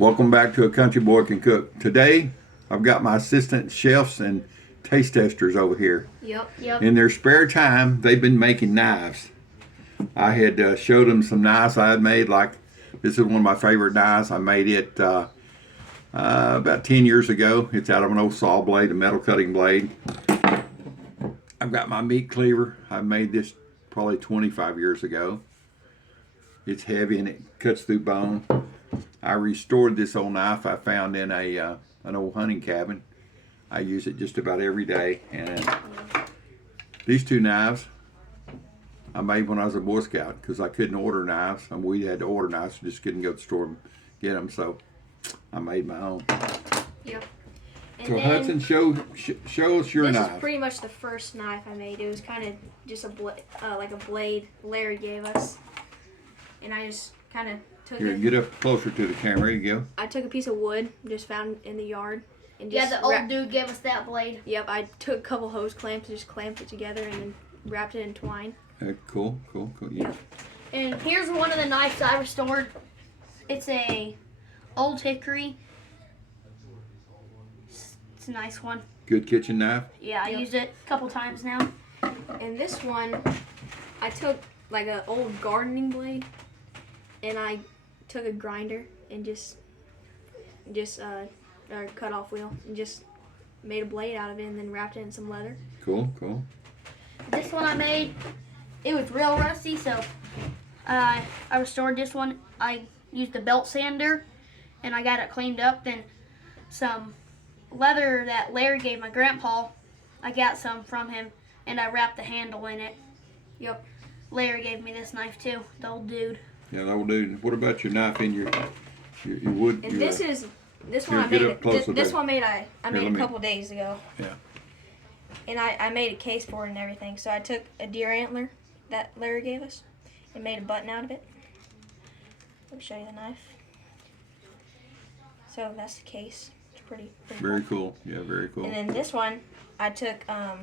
Welcome back to A Country Boy Can Cook. Today, I've got my assistant chefs and taste testers over here. Yep. In their spare time, they've been making knives. I had showed them some knives I had made. Like, this is one of my favorite knives. I made it about 10 years ago. It's out of an old saw blade, a metal cutting blade. I've got my meat cleaver. I made this probably 25 years ago. It's heavy and it cuts through bone. I restored this old knife I found in an old hunting cabin. I use it just about every day. And these two knives I made when I was a Boy Scout because I couldn't order knives. And we had to order knives, so just couldn't go to the store and get them. So I made my own. Yep. And so Hudson, show us your knife. This is pretty much the first knife I made. It was kind of just like a blade Larry gave us, and I just kind of took Here, it. get up closer to the camera. Here you go. I took a piece of wood just found in the yard, and just the old dude gave us that blade. Yep, I took a couple hose clamps, just clamped it together, and then wrapped it in twine. Cool. Yeah. And here's one of the knives I restored. It's a old hickory. It's a nice one. Good kitchen knife. Yeah, I used it a couple times now. And this one, I took like an old gardening blade, and I took a grinder and just cut off wheel and just made a blade out of it, and then wrapped it in some leather. Cool. This one I made, it was real rusty, so I restored this one. I used a belt sander, and I got it cleaned up. Then some leather that Larry gave my grandpa, I got some from him, and I wrapped the handle in it. Yep. Larry gave me this knife too, the old dude. Yeah, that will do. What about your knife in your wood? And this one I get made. up closer This there. one I made let a me- couple days ago. Yeah. And I made a case for it and everything. So I took a deer antler that Larry gave us and made a button out of it. Let me show you the knife. So that's the case. It's pretty Very cool. Yeah, very cool. And then this one, I took a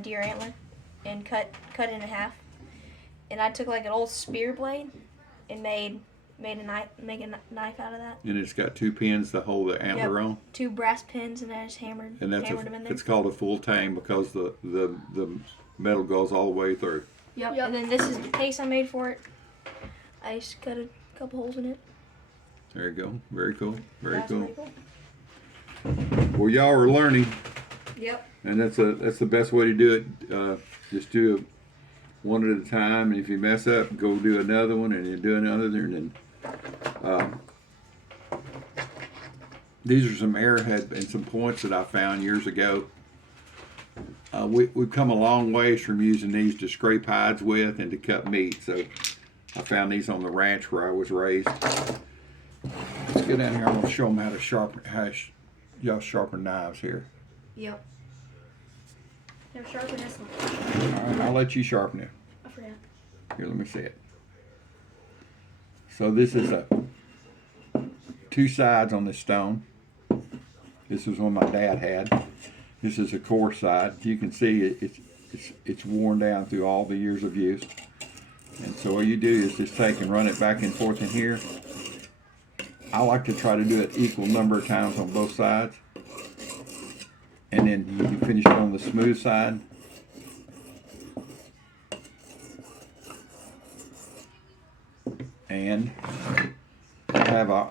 deer antler and cut it in half. And I took like an old spear blade and made a knife out of that. And it's got two pins to hold the antler on. 2 brass pins, and I just hammered And them in there. it's called a full tang because the metal goes all the way through. Yep. And then this is the case I made for it. I just cut a couple holes in it. There you go. Very cool. Very That's cool. pretty cool. Well, y'all are learning, Yep. and that's the best way to do it. Just do it one at a time, and if you mess up, go do another one, and then do another, and then. These are some arrowhead and some points that I found years ago. We've come a long ways from using these to scrape hides with and to cut meat. So I found these on the ranch where I was raised. Let's get down here. I'm going to show them how to y'all sharpen knives here. Yep. They're sharper this one. All right, I'll let you sharpen it. I forgot. Here, let me see it. So this is two sides on this stone. This is one my dad had. This is a coarse side. You can see it's worn down through all the years of use. And so all you do is just take and run it back and forth in here. I like to try to do it equal number of times on both sides. And then you can finish it on the smooth side. And I have a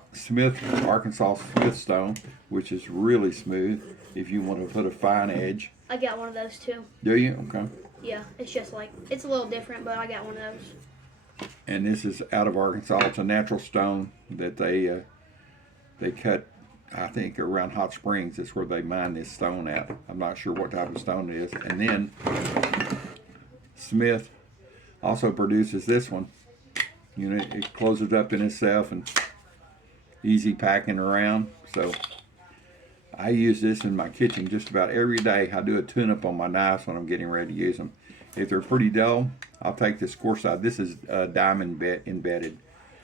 Arkansas Smith stone, which is really smooth if you want to put a fine edge. I got one of those too. Do you? Okay. Yeah, it's just like, it's a little different, but I got one of those. And this is out of Arkansas. It's a natural stone that they cut, I think, around Hot Springs. That's where they mine this stone at. I'm not sure what type of stone it is. And then Smith also produces this one. You know, it closes up in itself and easy packing around. So I use this in my kitchen just about every day. I do a tune-up on my knives when I'm getting ready to use them. If they're pretty dull, I'll take this coarse side. This is diamond embedded.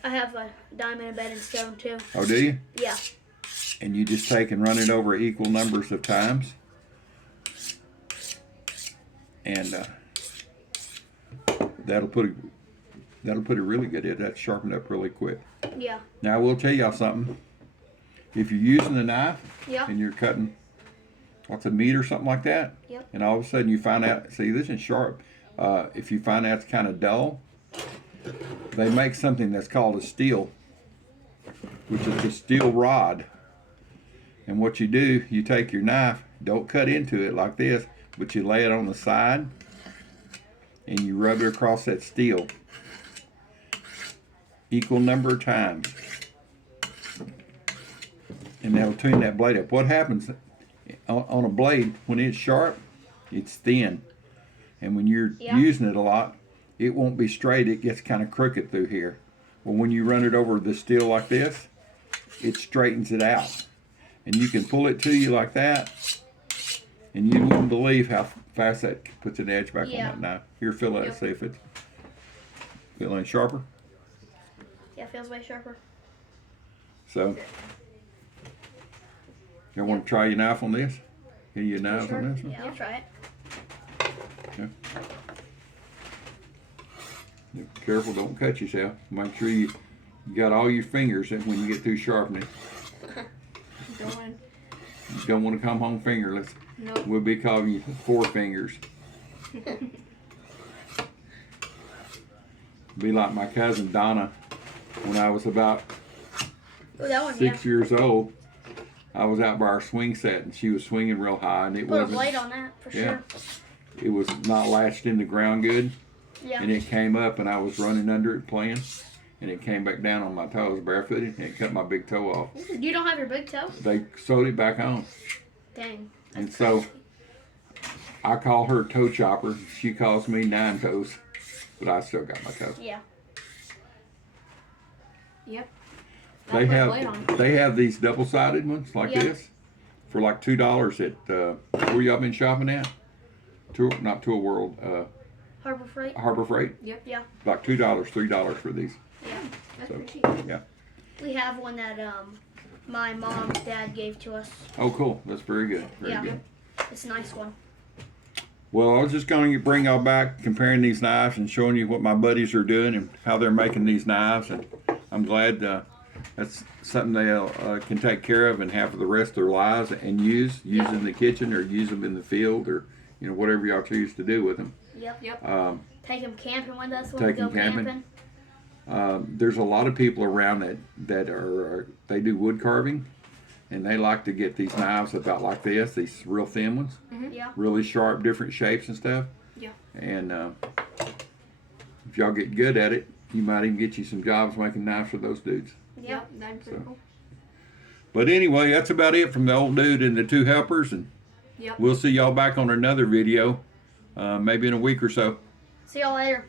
I have a diamond embedded stone too. Oh, do you? Yeah. And you just take and run it over equal numbers of times. And that'll put it really good. That's sharpened up really quick. Yeah. Now I will tell y'all something. If you're using a knife Yeah. and you're cutting what's a meat or something like that, Yep. and all of a sudden you find out, see this is sharp. If you find out it's kind of dull, they make something that's called a steel, which is a steel rod. And what you do, you take your knife, don't cut into it like this, but you lay it on the side and you rub it across that steel equal number of times. And that'll tune that blade up. What happens on a blade, when it's sharp, it's thin. And when you're using it a lot, it won't be straight, it gets kind of crooked through here. Well, when you run it over the steel like this, it straightens it out. And you can pull it to you like that, and you wouldn't believe how fast that puts an edge back on that knife. Here, feel it, see if it's feeling sharper. Yeah, it feels way sharper. So, you want to try your knife on this? Get your knives Sure. on this one? Yeah, I'll try it. Yeah, careful, don't cut yourself. Make sure you got all your fingers in when you get through sharpening. Going. You don't want to come home fingerless. Nope. We'll be calling you four fingers. Be like my cousin Donna. When I was about Oh, that one, 6 years old, I was out by our swing set and she was swinging real high, and it Put a wasn't. blade on that for sure. It was not latched in the ground good, Yeah. and it came up, and I was running under it playing, and it came back down on my toes barefooted, and it cut my big toe off. You don't have your big toe? They sewed it back on, Dang. and so I call her toe chopper. She calls me nine toes, but I still got my toe. Yeah. Yep. They have these double-sided ones like this for like $2 at where y'all been shopping at? Not Tool World, Harbor Freight? Harbor Freight. Yep. Yeah. Like $2, $3 for these. Yeah. That's So, pretty cheap. yeah. We have one that my mom's dad gave to us. Oh, cool. That's very good. Very Yeah. good. It's a nice one. Well, I was just going to bring y'all back comparing these knives and showing you what my buddies are doing and how they're making these knives. And I'm glad that's something they can take care of and have for the rest of their lives and use in the kitchen or use them in the field or whatever y'all choose to do with them. Yep. Take them camping with us when Take we go 'em camping. camping. There's a lot of people around that they do wood carving, and they like to get these knives about like this, these real thin ones, Yeah. really sharp, different shapes and stuff. Yeah. And if y'all get good at it, you might even get you some jobs making knives for those dudes. Yep. That'd be pretty cool. But anyway, that's about it from the old dude and the two helpers, and Yep. we'll see y'all back on another video, maybe in a week or so. See y'all later.